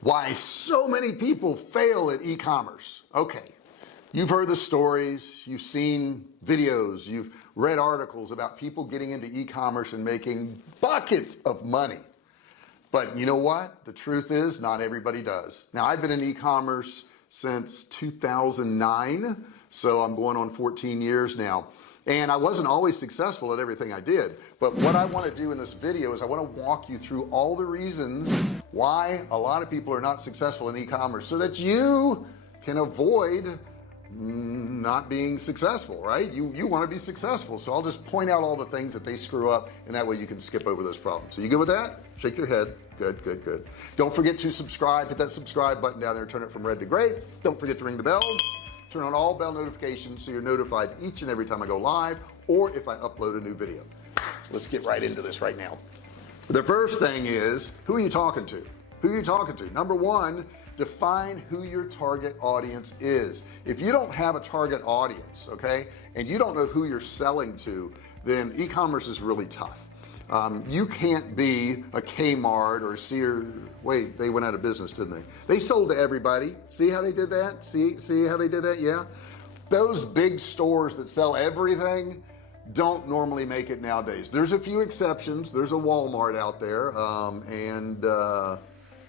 Why so many people fail at e-commerce. Okay, you've heard the stories, you've seen videos, you've read articles about people getting into e-commerce and making buckets of money. But you know what? The truth is, not everybody does. Now, I've been in e-commerce since 2009, so I'm going on 14 years now. And I wasn't always successful at everything I did. But what I want to do in this video is I want to walk you through all the reasons why a lot of people are not successful in e-commerce, so that you can avoid not being successful, right? You want to be successful. So I'll just point out all the things that they screw up, and that way you can skip over those problems. So you good with that? Shake your head. Good, good, good. Don't forget to subscribe. Hit that subscribe button down there, turn it from red to gray. Don't forget to ring the bell. Turn on all bell notifications so you're notified each and every time I go live, or if I upload a new video. Let's get right into this right now. The first thing is, who are you talking to? Who are you talking to? Number one, define who your target audience is. If you don't have a target audience, okay, and you don't know who you're selling to, then e-commerce is really tough. You can't be a Kmart or a Sears. Wait, they went out of business, didn't they? They sold to everybody. See how they did that? See how they did that? Yeah. Those big stores that sell everything don't normally make it nowadays. There's a few exceptions. There's a Walmart out there,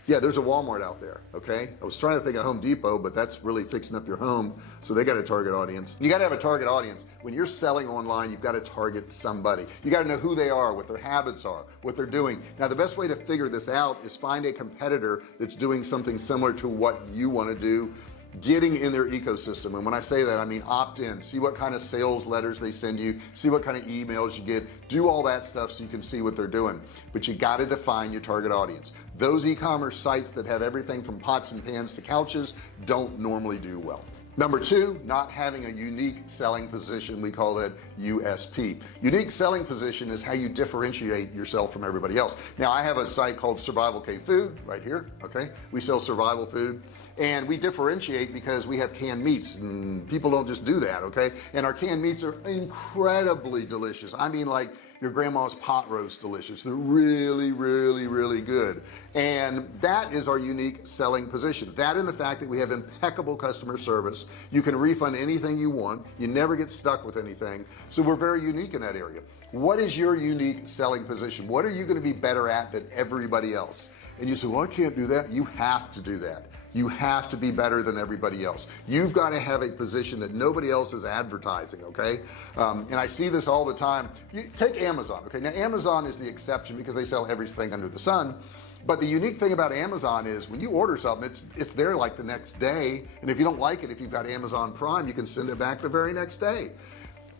yeah, there's a Walmart out there. Okay, I was trying to think of Home Depot, but that's really fixing up your home, so they got a target audience. You got to have a target audience. When you're selling online, you've got to target somebody. You got to know who they are, what their habits are, what they're doing. Now, the best way to figure this out is find a competitor that's doing something similar to what you want to do, getting in their ecosystem. And when I say that, I mean opt in, see what kind of sales letters they send you, see what kind of emails you get, do all that stuff so you can see what they're doing. But you got to define your target audience. Those e-commerce sites that have everything from pots and pans to couches don't normally do well. Number two, not having a unique selling position. We call that USP. Unique selling position is how you differentiate yourself from everybody else. Now, I have a site called Survivalcave Food right here. Okay, we sell survival food, and we differentiate because we have canned meats, and people don't just do that. Okay, and our canned meats are incredibly delicious. I mean, like your grandma's pot roast delicious. They're really, really, really good. And that is our unique selling position. That and the fact that we have impeccable customer service. You can refund anything you want. You never get stuck with anything. So we're very unique in that area. What is your unique selling position? What are you going to be better at than everybody else? And you say, well, I can't do that. You have to do that. You have to be better than everybody else. You've got to have a position that nobody else is advertising. Okay. And I see this all the time. You take Amazon. Okay. Now Amazon is the exception because they sell everything under the sun. But the unique thing about Amazon is when you order something, it's there like the next day. And if you don't like it, if you've got Amazon Prime, you can send it back the very next day.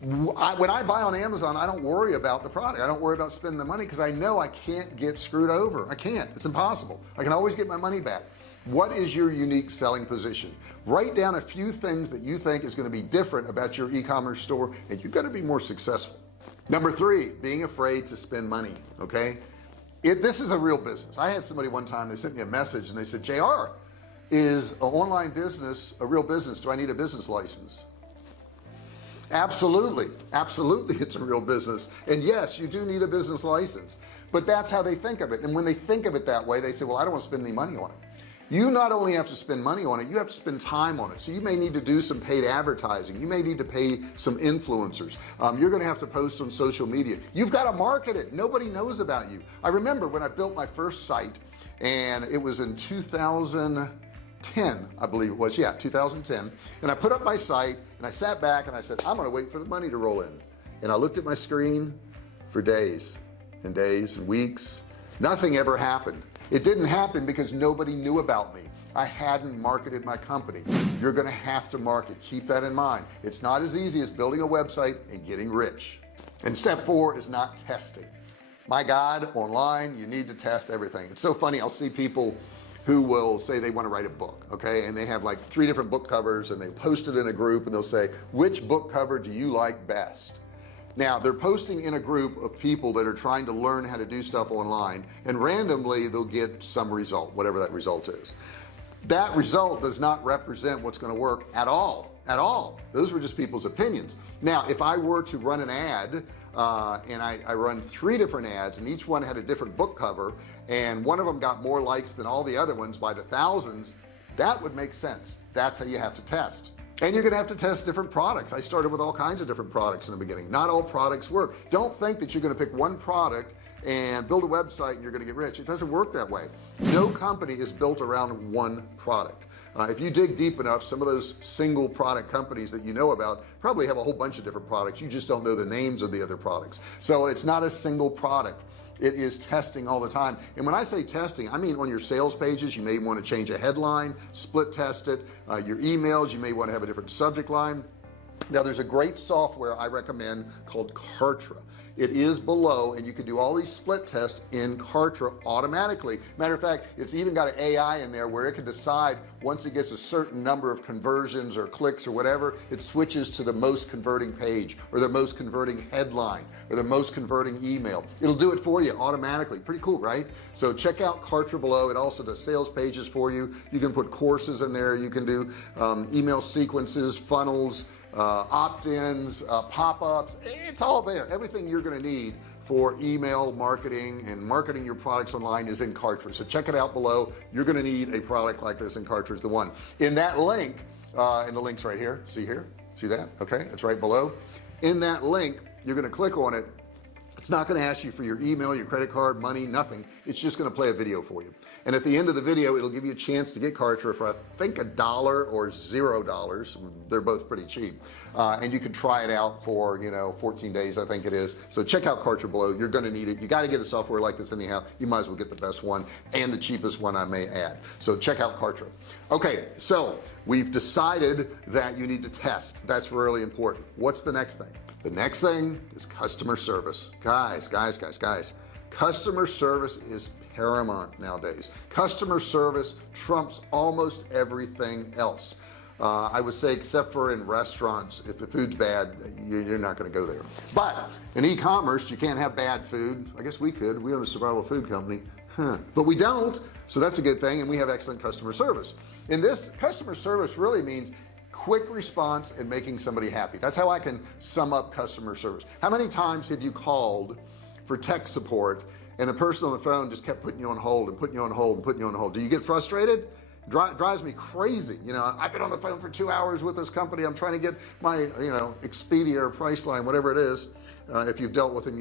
When I buy on Amazon, I don't worry about the product. I don't worry about spending the money because I know I can't get screwed over. I can't. It's impossible. I can always get my money back. What is your unique selling position? Write down a few things that you think is going to be different about your e-commerce store, and you're going to be more successful. Number three, being afraid to spend money. Okay, this is a real business. I had somebody one time, they sent me a message and they said, JR, is an online business a real business? Do I need a business license? Absolutely, absolutely, it's a real business. And yes, you do need a business license, but that's how they think of it. And when they think of it that way, they say, well, I don't want to spend any money on it. You not only have to spend money on it, you have to spend time on it. So you may need to do some paid advertising. You may need to pay some influencers. You're going to have to post on social media. You've got to market it. Nobody knows about you. I remember when I built my first site, and it was in 2010, I believe it was. Yeah, 2010. And I put up my site and I sat back and I said, I'm going to wait for the money to roll in. And I looked at my screen for days and days and weeks. Nothing ever happened. It didn't happen because nobody knew about me. I hadn't marketed my company. You're going to have to market. Keep that in mind. It's not as easy as building a website and getting rich. And step four is not testing. My God, online, you need to test everything. It's so funny. I'll see people who will say they want to write a book. Okay. And they have like 3 different book covers and they post it in a group and they'll say, which book cover do you like best? Now they're posting in a group of people that are trying to learn how to do stuff online, and randomly they'll get some result, whatever that result is. That result does not represent what's going to work at all. Those were just people's opinions. Now if I were to run an ad and I run 3 different ads, and each one had a different book cover, and one of them got more likes than all the other ones by the thousands, that would make sense. That's how you have to test. And you're gonna have to test different products. I started with all kinds of different products in the beginning. Not all products work. Don't think that you're gonna pick one product and build a website and you're gonna get rich. It doesn't work that way. No company is built around one product. If you dig deep enough, some of those single product companies that you know about probably have a whole bunch of different products. You just don't know the names of the other products. So it's not a single product. It is testing all the time. And when I say testing, I mean on your sales pages, you may want to change a headline, split test it. Your emails, you may want to have a different subject line. Now there's a great software I recommend called Kartra. It is below, and you can do all these split tests in Kartra automatically. Matter of fact, it's even got an AI in there where it can decide once it gets a certain number of conversions or clicks or whatever, it switches to the most converting page or the most converting headline or the most converting email. It'll do it for you automatically. Pretty cool, right? So check out Kartra below. It also does sales pages for you. You can put courses in there. You can do email sequences, funnels, opt-ins, pop-ups. It's all there. Everything you're going to need for email marketing and marketing your products online is in Kartra. So check it out below. You're going to need a product like this, and Kartra is the one. In that link, and the link's right here. See here? See that? Okay, it's right below. In that link, you're going to click on it. It's not going to ask you for your email, your credit card, money, nothing. It's just going to play a video for you. And at the end of the video, it'll give you a chance to get Kartra for I think $1 or $0. They're both pretty cheap. And you can try it out for 14 days, I think it is. So check out Kartra below. You're going to need it. You got to get a software like this anyhow. You might as well get the best one and the cheapest one, I may add. So check out Kartra. Okay, so we've decided that you need to test. That's really important. What's the next thing? The next thing is customer service. Guys, customer service is paramount nowadays. Customer service trumps almost everything else. I would say except for in restaurants. If the food's bad, you're not going to go there. But in e-commerce, you can't have bad food. I guess we could. We own a survival food company, but we don't. So that's a good thing, and we have excellent customer service. And this customer service really means quick response and making somebody happy. That's how I can sum up customer service. How many times have you called for tech support and the person on the phone just kept putting you on hold and putting you on hold and putting you on hold? Do you get frustrated? Drives me crazy. I've been on the phone for 2 hours with this company. I'm trying to get my Expedia or Priceline, whatever it is, if you've dealt with them,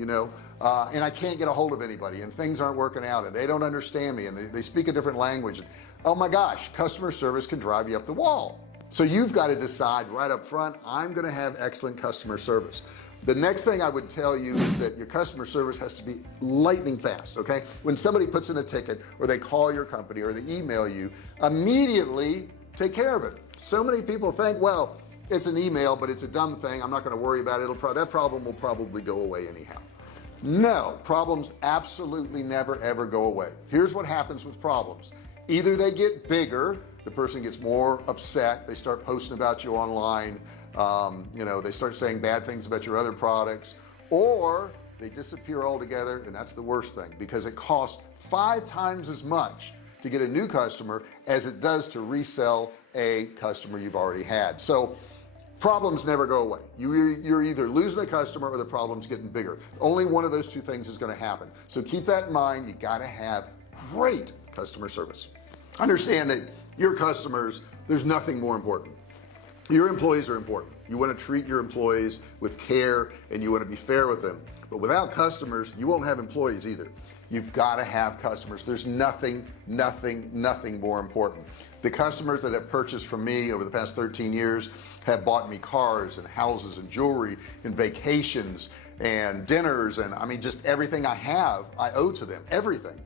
and I can't get a hold of anybody, and things aren't working out, and they don't understand me, and they speak a different language. Oh my gosh, customer service can drive you up the wall. So you've got to decide right up front, I'm going to have excellent customer service. The next thing I would tell you is that your customer service has to be lightning fast. Okay, when somebody puts in a ticket or they call your company or they email you, immediately take care of it. So many people think, well, it's an email, but it's a dumb thing, I'm not going to worry about it. That problem will probably go away anyhow. No, problems absolutely never ever go away. Here's what happens with problems. Either they get bigger, the person gets more upset, they start posting about you online, they start saying bad things about your other products, or they disappear altogether, and that's the worst thing, because it costs 5 times as much to get a new customer as it does to resell a customer you've already had. So problems never go away. You're either losing a customer or the problem's getting bigger. Only one of those two things is going to happen. So keep that in mind. You got to have great customer service. Understand that your customers, there's nothing more important. Your employees are important. You want to treat your employees with care, and you want to be fair with them. But without customers, you won't have employees either. You've got to have customers. There's nothing more important. The customers that have purchased from me over the past 13 years have bought me cars and houses and jewelry and vacations and dinners, and I mean just everything I have I owe to them, everything.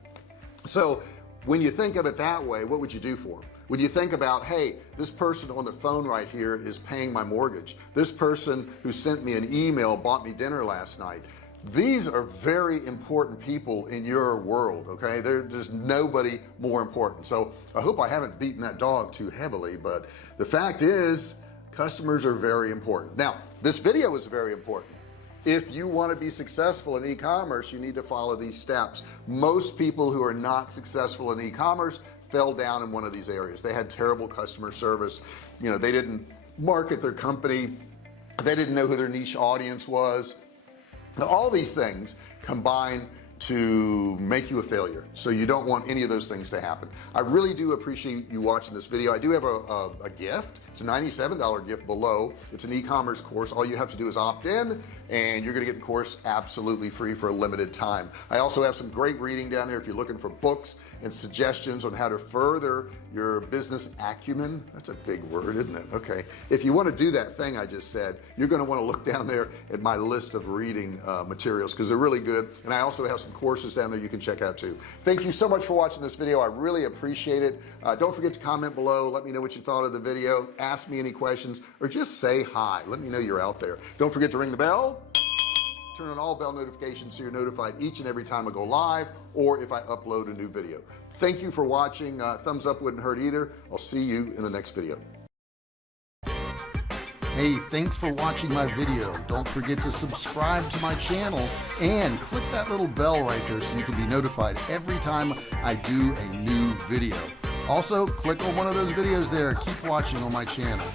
So when you think of it that way, what would you do for them? When you think about, hey, this person on the phone right here is paying my mortgage, this person who sent me an email bought me dinner last night, these are very important people in your world. Okay, there's nobody more important. So I hope I haven't beaten that dog too heavily, but the fact is customers are very important. Now this video is very important. If you want to be successful in e-commerce, you need to follow these steps. Most people who are not successful in e-commerce fell down in one of these areas. They had terrible customer service. They didn't market their company. They didn't know who their niche audience was. Now, all these things combine to make you a failure, so you don't want any of those things to happen. I really do appreciate you watching this video. I do have a gift. It's a $97 gift below. It's an e-commerce course. All you have to do is opt in and you're gonna get the course absolutely free for a limited time. I also have some great reading down there if you're looking for books and suggestions on how to further your business acumen. That's a big word, isn't it? Okay, if you want to do that thing I just said, you're going to want to look down there at my list of reading materials, because they're really good. And I also have some courses down there you can check out too. Thank you so much for watching this video. I really appreciate it. Don't forget to comment below. Let me know what you thought of the video. Ask me any questions, or just say hi. Let me know you're out there. Don't forget to ring the bell, turn on all bell notifications so you're notified each and every time I go live or if I upload a new video. Thank you for watching. Thumbs up wouldn't hurt either. I'll see you in the next video. Hey, thanks for watching my video. Don't forget to subscribe to my channel and click that little bell right there so you can be notified every time I do a new video. Also, click on one of those videos there. Keep watching on my channel.